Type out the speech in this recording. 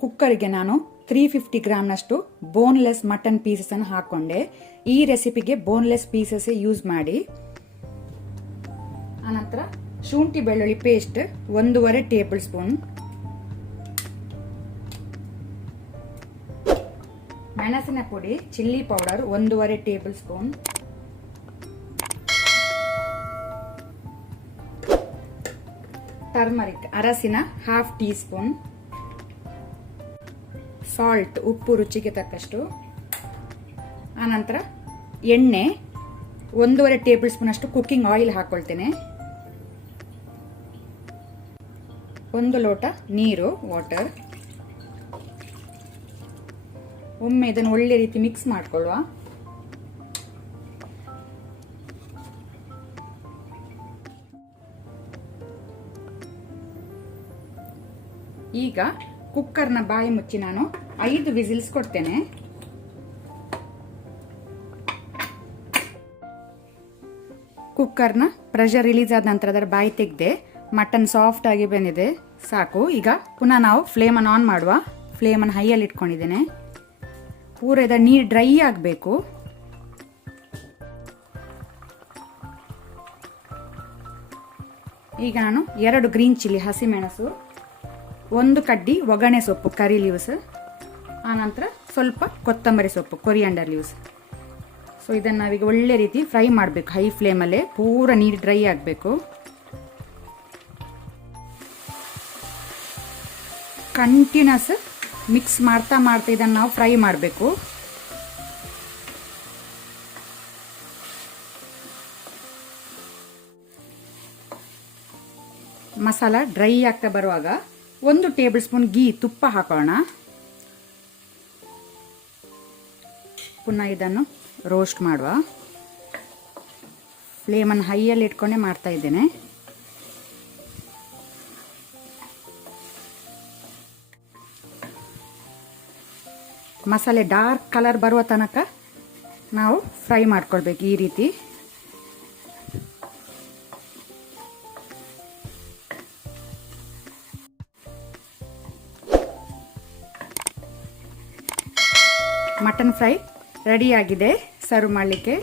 ಕುಕ್ಕರ್ಗೆ ನಾನು 350 ಗ್ರಾಮ್ನಷ್ಟು ಬೋನ್ಲೆಸ್ ಮಟನ್ ಪೀಸಸನ್ನು ಹಾಕೊಂಡೆ. ಈ ರೆಸಿಪಿಗೆ ಬೋನ್ಲೆಸ್ ಪೀಸಸ್ ಯೂಸ್ ಮಾಡಿ. ಆನಂತರ ಶುಂಠಿ ಬೆಳ್ಳುಳ್ಳಿ ಪೇಸ್ಟ್ 1.5 ಟೇಬಲ್ ಸ್ಪೂನ್, ಮೆಣಸಿನ ಪುಡಿ chilli powder 1.5 table spoon, turmeric ಅರಸಿನ ½ ಟೀ ಸ್ಪೂನ್, ಸಾಲ್ಟ್ ಉಪ್ಪು ರುಚಿಗೆ ತಕ್ಕಷ್ಟು, ಆನಂತರ ಎಣ್ಣೆ 1.5 ಟೇಬಲ್ ಸ್ಪೂನ್ ಅಷ್ಟು ಕುಕ್ಕಿಂಗ್ ಆಯಿಲ್ ಹಾಕೊಳ್ತೇನೆ, 1 ಲೋಟ ನೀರು ವಾಟರ್. ಒಮ್ಮೆ ಇದನ್ನು ಒಳ್ಳೆ ರೀತಿ ಮಿಕ್ಸ್ ಮಾಡ್ಕೊಳ್ಳುವ. ಈಗ ಕುಕ್ಕರ್ನ ಬಾಯಿ ಮುಚ್ಚಿ ನಾನು 5 ವಿಸಿಲ್ಸ್ ಕೊಡ್ತೇನೆ. ಕುಕ್ಕರ್ನ ಪ್ರೆಷರ್ ರಿಲೀಸ್ ಆದ ನಂತರ ಅದರ ಬಾಯಿ ತೆಗೆದೆ. ಮಟನ್ ಸಾಫ್ಟ್ ಆಗಿ ಬಂದಿದೆ, ಸಾಕು. ಈಗ ಪುನಃ ನಾವು ಫ್ಲೇಮನ್ನು ಆನ್ ಮಾಡುವ. ಫ್ಲೇಮನ್ನು ಹೈಯಲ್ಲಿ ಇಟ್ಕೊಂಡಿದ್ದೇನೆ. ಪೂರ ಇದರ ನೀರು ಡ್ರೈ ಆಗಬೇಕು. ಈಗ ನಾನು 2 ಗ್ರೀನ್ ಚಿಲ್ಲಿ ಹಸಿಮೆಣಸು, 1 ಕಡ್ಡಿ ಒಗಣೆ ಸೊಪ್ಪು ಕರಿ ಲೀವ್ಸ್, ಆನಂತರ ಸ್ವಲ್ಪ ಕೊತ್ತಂಬರಿ ಸೊಪ್ಪು ಕೊರಿಯಾಂಡರ್ ಲೀವ್ಸ್. ಸೊ ಇದನ್ನು ನಾವೀಗ ಒಳ್ಳೆ ರೀತಿ ಫ್ರೈ ಮಾಡಬೇಕು. ಹೈ ಫ್ಲೇಮಲ್ಲೇ ಪೂರ ನೀರು ಡ್ರೈ ಆಗಬೇಕು. ಕಂಟಿನ್ಯೂಸ್ ಮಿಕ್ಸ್ ಮಾಡ್ತಾ ಇದನ್ನು ನಾವು ಫ್ರೈ ಮಾಡಬೇಕು. ಮಸಾಲ ಡ್ರೈ ಆಗ್ತಾ ಬರುವಾಗ 1 ಟೇಬಲ್ ಸ್ಪೂನ್ ತುಪ್ಪ ಹಾಕೋಣ. ಪುನಃ ಇದನ್ನು ರೋಸ್ಟ್ ಮಾಡುವ. ಫ್ಲೇಮನ್ನು ಹೈಯಲ್ಲಿ ಇಟ್ಕೊಂಡೇ ಮಾಡ್ತಾ ಇದ್ದೇನೆ. ಮಸಾಲೆ ಡಾರ್ಕ್ ಕಲರ್ ಬರುವ ತನಕ ನಾವು ಫ್ರೈ ಮಾಡ್ಕೊಳ್ಬೇಕು ಈ ರೀತಿ. ಮಟನ್ ಫ್ರೈ ರೆಡಿಯಾಗಿದೆ ಸರ್ವ್ ಮಾಡಲಿಕ್ಕೆ.